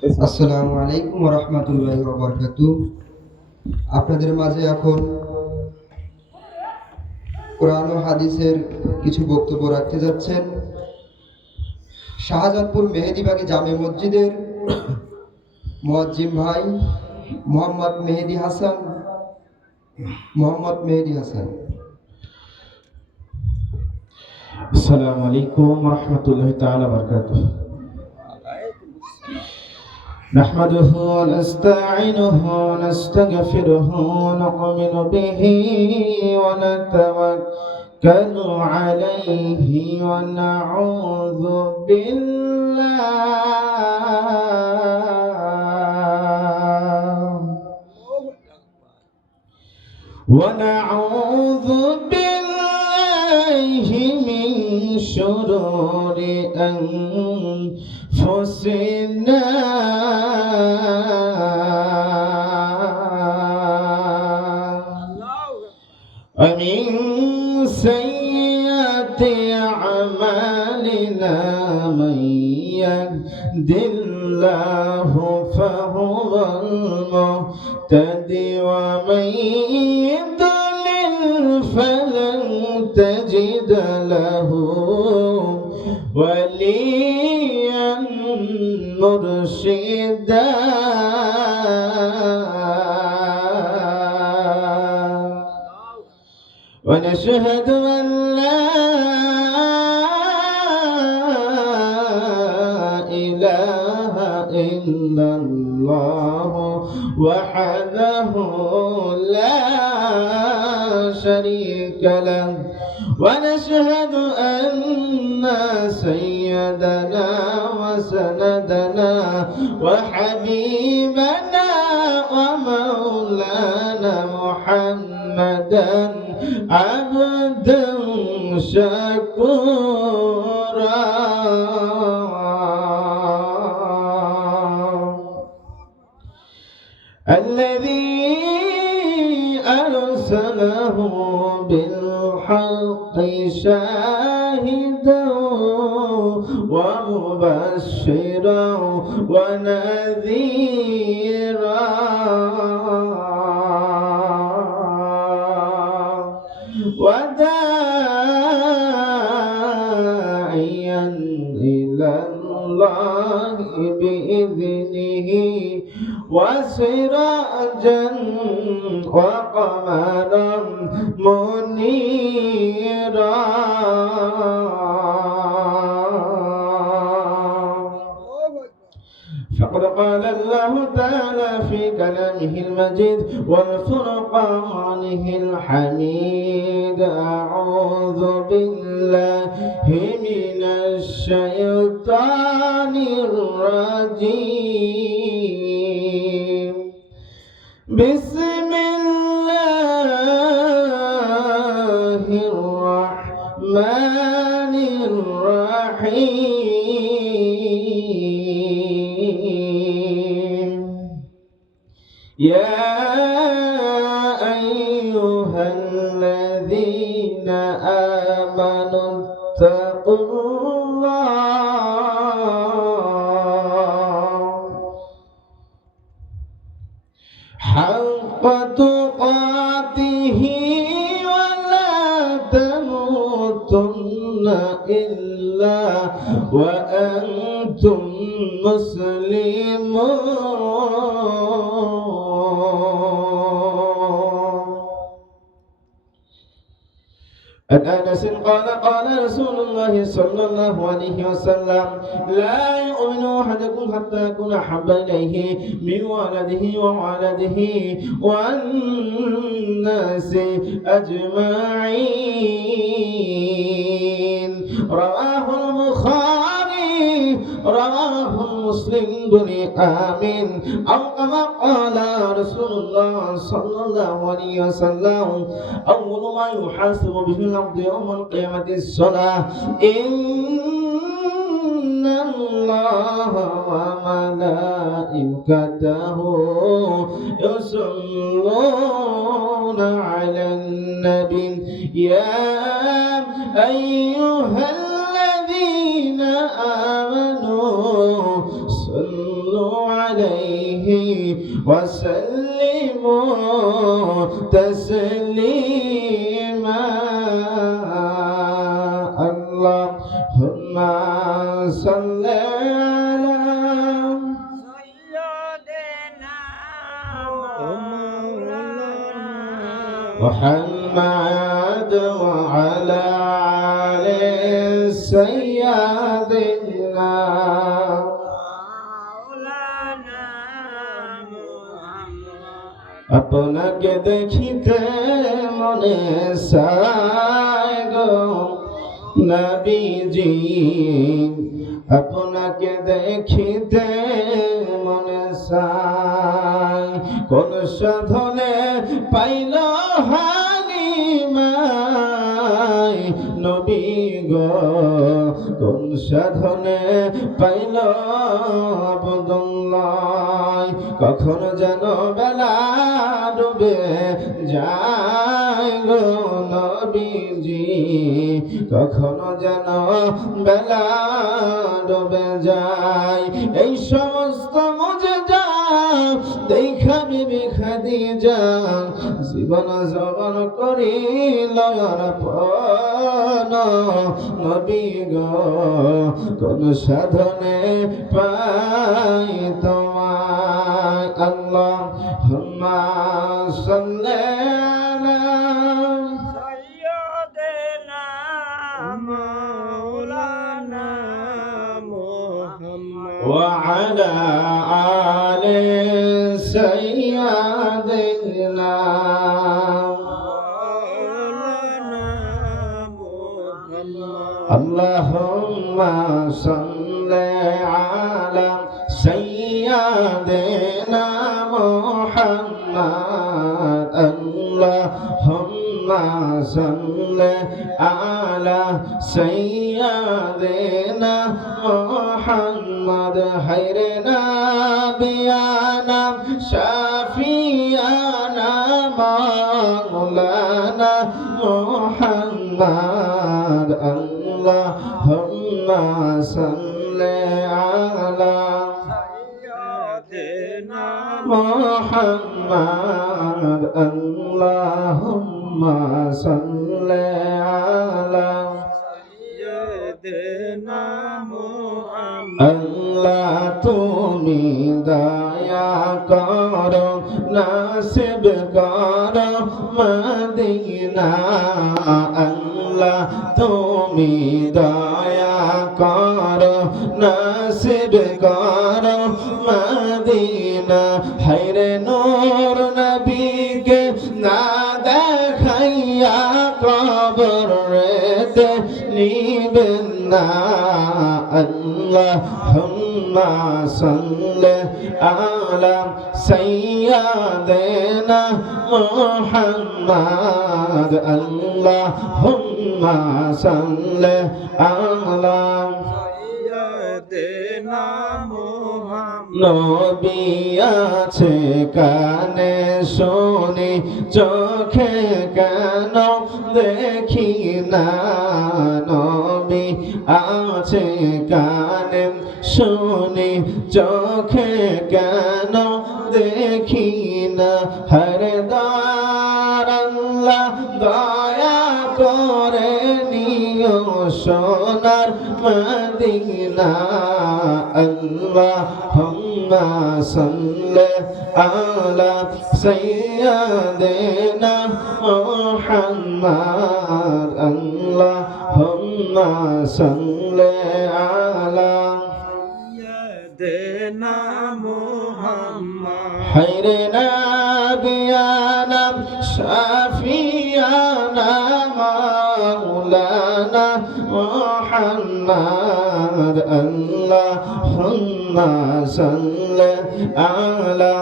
আসসালামু আলাইকুম ওয়া রাহমাতুল্লাহি ওয়া বারাকাতুহু। আপনাদের মাঝে এখন কোরআন ও হাদিসের কিছু বক্তব্য রাখতে যাচ্ছেন শাহজাদপুর মেহেদীবাগী জামে মসজিদের মুয়াজ্জিম ভাই মোহাম্মদ মেহেদী হাসান। السلام عليكم ورحمة الله تعالى وبركاته. نحمده ونستعينه ونستغفره ونؤمن به ونتوكل عليه ونعوذ بالله من شرور أنفسنا ومن سيئات أعمالنا من يهد الله فهو المهتدي ومن يضلل فلن تجد له وليا مرشدا ونشهد أن لا إله إلا الله وحده لا شريك له ونشهد أن سيدنا وسندنا وحبيبنا ومولانا محمدا عبدا شكورا الذي أرسله بالحق شاهدا ومبشرا ونذيرا وداعيا إلى الله بإذنه وسراجا وقمرا منيرا فقد قال الله تعالى في كلامه المجيد والفرقانه الحميد أعوذ بالله من الشيطان الرجيم بسم الله الرحمن الرحيم يا أيها الذين آمنوا اتقوا الله حق تقاته ولا تموتن إلا وأنتم مسلمون. عن أنس قال قال رسول الله صلى الله عليه وسلم لا يؤمن أحدكم حتى يكون أحب إليه من ولده وولده والناس أجمعين. رواه البخاري رواه مسلم بن آمين أو كما قال رسول الله صلى الله عليه وسلم أول ما يحاسب به العبد يوم القيامة الصلاة إن الله وملائكته يصلون على النبي يا أيها الذين آمنوا صلوا عليه وسلموا تسليما اللهم صل على محمد وعلى آل سيدنا আপনাকে দেখিতে মনে চায় গো নবীজি আপনাকে দেখিতে মনে চায় কোন সাধনে পাইল হালিমায় নবী গো কোন সাধনে পাইল আব্দুল্লাহ কখন যেন বেলা ডুবে যায় গো নবীজি কখনো যেন বেলা ডুবে যায় এই সমস্ত মুজিজা দেখা বিবি খাদিজা জীবন জবন করিল অর্পণ নবী গো কোন সাধনে পাই তোমায় আল্লাহুম্মা সাল্লি আলা সাইয়্যিদিনা মাওলানা মুহাম্মদ ওয়া আলা আলি সাইয়্যিদিনা মাওলানা মুহাম্মদ আল্লাহুম্মা সাল্লি আলা سيدنا محمد اللهم صل على سيدنا محمد خير نبينا شفيعنا مولانا محمد اللهم صل على محمد اللهم صل على سيدنا محمد আল্লাহ তুমি দয়া করো নাসিব করো মদিনা আল্লাহ তুমি দয়া করো নাসিব করো মদিনা হায়রে নূর নবীকে না দেখাইয়া কবরেতে নিবেন না আল্লাহুম্মা সাল্লি আলা সাইয়্যিদিনা মুহাম্মদ আল্লাহুম্মা সাল্লি আলা সাইয়্যিদিনা মুহাম্মদ নবী আছে কানে শুনি চোখে কেন দেখি না নবী আছে কানে শুনি চোখে কেন দেখি না হরে দ্বার আল্লাহ দয়া করে নিও সোনার মদিনা আল্লাহুম্মা সাল্লি আলা সাইয়্যিদিনা মুহাম্মদ আল্লাহুম্মা সাল্লি আলা সাইয়্যিদিনা মুহাম্মদ খায়রে নবিয়ানা শাফিয়ানা মাওলানা মুহাম্মদ আল্লাহুম্মা সাল্লি আলা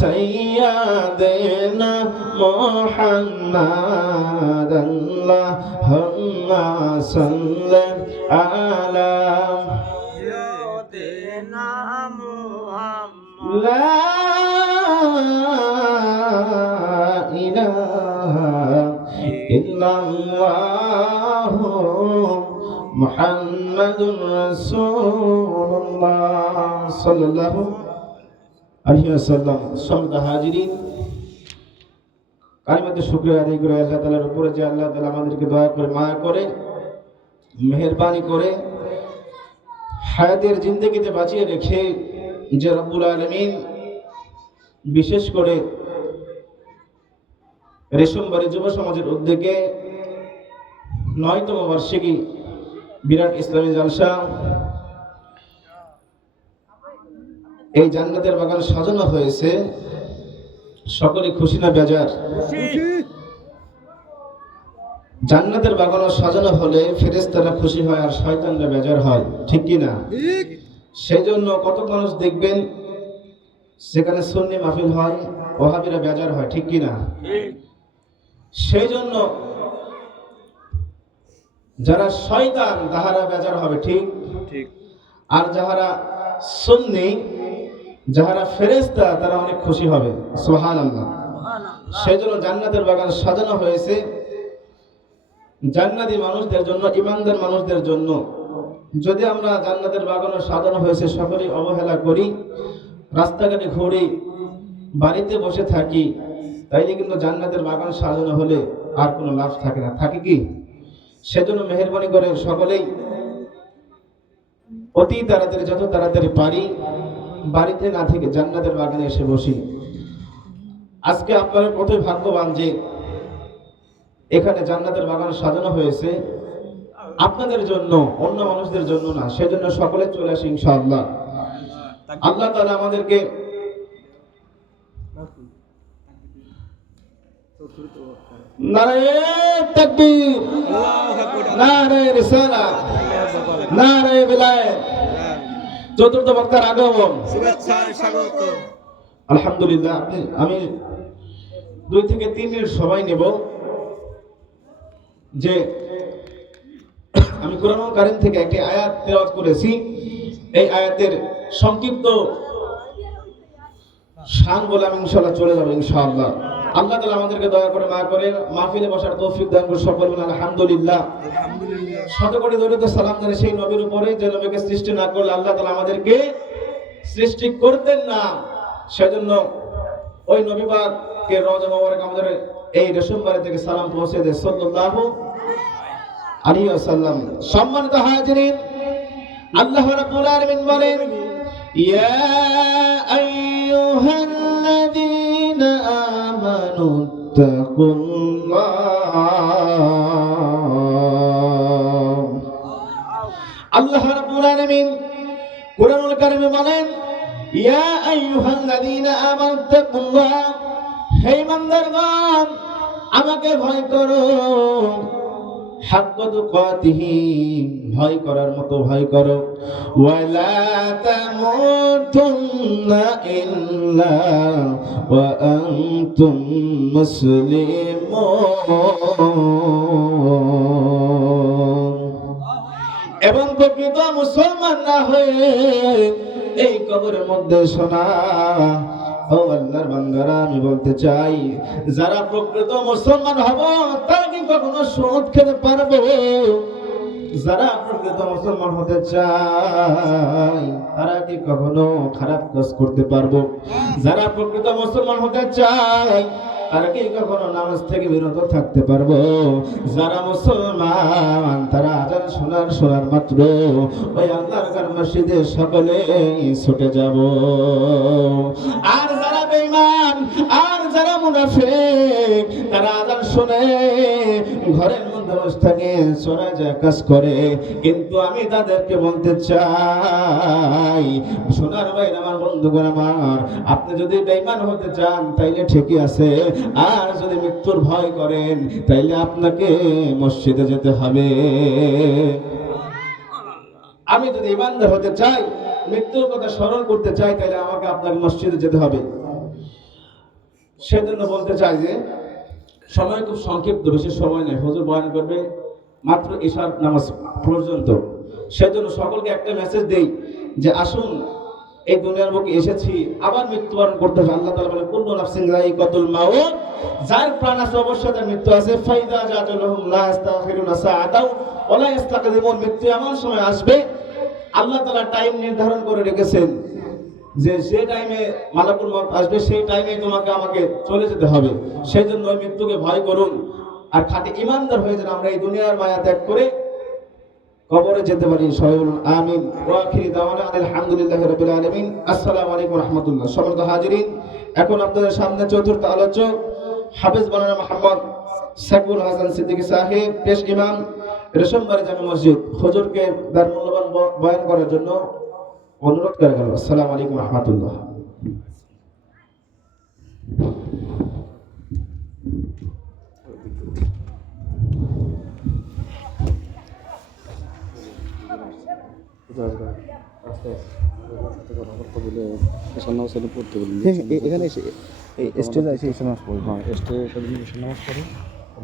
সাইয়্যিদিনা মুহাম্মদ আল্লাহুম্মা সাল্লি আলা সাইয়্যিদিনা মুহাম্মদ লা ইলাহা ইল্লাল্লাহু মুহাম্মাদুর রাসূলুল্লাহ সাল্লাল্লাহু আলাইহি ওয়াসাল্লাম। সম্মানিত হাজিরিন, কালিমাতে শুকরিয়া আদায় করে আল্লাহ তাআলার উপরে যে আল্লাহ তাআলা আমাদেরকে দয়া করে মায়া করে মেহেরবানি করে হায়াতের জিন্দেগিতে বাঁচিয়ে রেখে যে রব্বুল আলামিন বিশেষ করে রেশমবাড়ি যুব সমাজের উদ্যোগে 9তম বার্ষিকী বিরাট ইসলামী জালসা এই জান্নাতের বাগান সাজানো হয়েছে। সকলে খুশি না বেজার? জান্নাতের বাগান সাজানো হলে ফেরেশতারা খুশি হয় আর শয়তানরা বেজার হয়, ঠিক কি না? সেই জন্য কত মানুষ দেখবেন সেখানে সুন্নি মাহফিল হয়, ওহাবিরা বেজার হয়, ঠিক কি না? সেই জন্য যারা শয়তান তাহারা বেজার হবে, ঠিক? আর যাহারা সুন্নি, যাহারা ফেরেশতা, তারা অনেক খুশি হবে। সুবহানাল্লাহ। সেই জন্য জান্নাতের বাগান সাজানো হয়েছে জান্নাতি মানুষদের জন্য, ইমানদার মানুষদের জন্য। যদি আমরা জান্নাতের বাগান সাজানো হয়েছে সকলেই অবহেলা করি, রাস্তাঘাটে ঘুরি, বাড়িতে বসে থাকি, তাইলে কিন্তু জান্নাতের বাগান সাজানো হলে আর কোনো লাভ থাকে না, থাকে কি? সেজন্য মেহেরবানি করে সকলেই অতি তাড়াতাড়ি, যত তাড়াতাড়ি পারি, বাড়িতে না থেকে জান্নাতের বাগানে এসে বসি। আজকে আপনারা কতই ভাগ্যবান যে এখানে জান্নাতের বাগান সাজানো হয়েছে আপনাদের জন্য, অন্য মানুষদের জন্য না। সেজন্য সকলে চলে আসি ইনশাআল্লাহ। আল্লাহ তাআলা আমাদেরকে নারায়ে তাকবীর, নারায়ে রিসালাত, নারায়ে বিলায়াত। চতুর্থ বক্তার আগমন, আলহামদুলিল্লাহ। আমি 2 থেকে 3 মিনিট সময় নেব। যে আমি কোরআনুল কারীম থেকে একটি আয়াত তেলাওয়াত করেছি, এই আয়াতের সংক্ষিপ্ত শান বলে আমি ইনশাআল্লাহ চলে যাব ইনশাআল্লাহ। আল্লাহ তাআলা আমাদেরকে দয়া করে মায়া করে মাহফিলে বসার তৌফিক দান করে সকল বলেন আলহামদুলিল্লাহ। শতকোটি দরুদ ও সালাম জানাই সেই নবীর উপরে যে নবীকে সৃষ্টি না করলে আল্লাহ তাআলা আমাদেরকে সৃষ্টি করতেন না। সেজন্য ওই নবী পাককে রওজা মোবারক আমাদের এই রেশমবাড়ি থেকে সালাম পৌঁছে দেয় সাল্লাল্লাহু আলাইহি ওয়াসাল্লাম। সম্মানিত হাজিরিন, আল্লাহ রাব্বুল আলামিন বলেন, ইয়া আইয়ুহাল্লাযীনা আমানু তাকুল্লাহ। আল্লাহ রাব্বুল আলামিন কোরআনুল কারীমে বলেন, ইয়া আইয়ুহাল্লাযীনা আমানু তাকুল্লাহ, হে ইমানদারগণ আমাকে ভয় করো, হাক্কা তুকাতিহি, ভয় করার মতো ভয় করো, ওয়ালা তামুতুন্না ইল্লা ওয়া আনতুম মুসলিমুন। এবং প্রকৃত মুসলমান না হয়ে এই কবরের মধ্যে শোনা। ও আল্লাহর বান্দারা, আমি বলতে চাই, যারা প্রকৃত মুসলমান হব তারা কি কখনো সুদ খেতে পারবো? যারা প্রকৃত মুসলমান হতে চায় তারা কি কখনো খারাপ কাজ করতে পারবো? যারা প্রকৃত মুসলমান হতে চায় তারা কি কখনো নামাজ থেকে বিরত থাকতে পারবো? যারা মুসলমান তারা আজান শোনার মাত্র ওই আল্লাহর ঘর মসজিদে সকলে ছুটে যাব। আর যারা বেঈমান আর যারা মুনাফিক তারা আজান শুনে ঘরের মধ্যে বসে থাকে, চলে যায় কাজ করে। কিন্তু আমি তাদেরকে বলতে চাই, সোনার ভাইরা আমার, বন্ধুগণ আমার, আপনি যদি বেঈমান হতে চান তাইলে ঠিকই আছে, আর যদি মৃত্যুর ভয় করেন তাইলে আপনাকে মসজিদে যেতে হবে। আমি যদি ইমানদার হতে চাই, মৃত্যুর কথা স্মরণ করতে চাই, তাইলে আমাকে আপনাকে মসজিদে যেতে হবে। সেজন্য বলতে চাই যে সময় খুব সংক্ষিপ্ত, বেশি সময় নেই। হুজুর বয়ান করবে মাত্র ইশার নামাজ পর্যন্ত। সেজন্য সকলকে একটা মেসেজ দেই যে আসুন, এই দুনিয়ার বুকে এসেছি, আবার মৃত্যুবরণ করতে হবে। আল্লাহ তাআলা বলেন, কুল্লু নাফসিন যায়িকাতুল মাউত, যার প্রাণ আছে অবশ্যই তার মৃত্যু আছে। ফাইদা জাতুলহুম লা ইস্তাখিরুনা সাআতাও ওয়া লা ইস্তাকদিমুন। মৃত্যু এমন সময় আসবে, আল্লাহ তাআলা টাইম নির্ধারণ করে রেখেছেন। যে যে টাইমে মালাকুল মউত আসবে সেই টাইমে তোমাকে আমাকে চলে যেতে হবে, সেই জন্য ওই মৃত্যুকে ভয় করুন আর খাঁটি ইমানদার হয়ে যেন আমরা এই দুনিয়ার মায়া ত্যাগ করে কবরে যেতে পারি। সবাই বলুন আমিন। ওয়া আখিরি দাওয়ানা আলহামদুলিল্লাহি রাব্বিল আলামিন। আসসালামু আলাইকুম ওয়া রাহমাতুল্লাহ। সম্মানিত হাজিরিন, এখন আপনাদের সামনে চতুর্থ আলোচক হাফেজ মাওলানা মুহাম্মদ সাইফুল হাসান সিদ্দিকী সাহেব, পেশ ইমাম, রেশমবাড়ি জামে মসজিদ, হুজুরকে তার মূল্যবান বয়ান করার জন্য অনুরোধ করা গেল। আসসালামু আলাইকুম ওয়া রাহমাতুল্লাহ। এখানে এসে এই স্টেজে এসে নামাজ পড়ি। হ্যাঁ স্টেজে নামাজ পড়ি।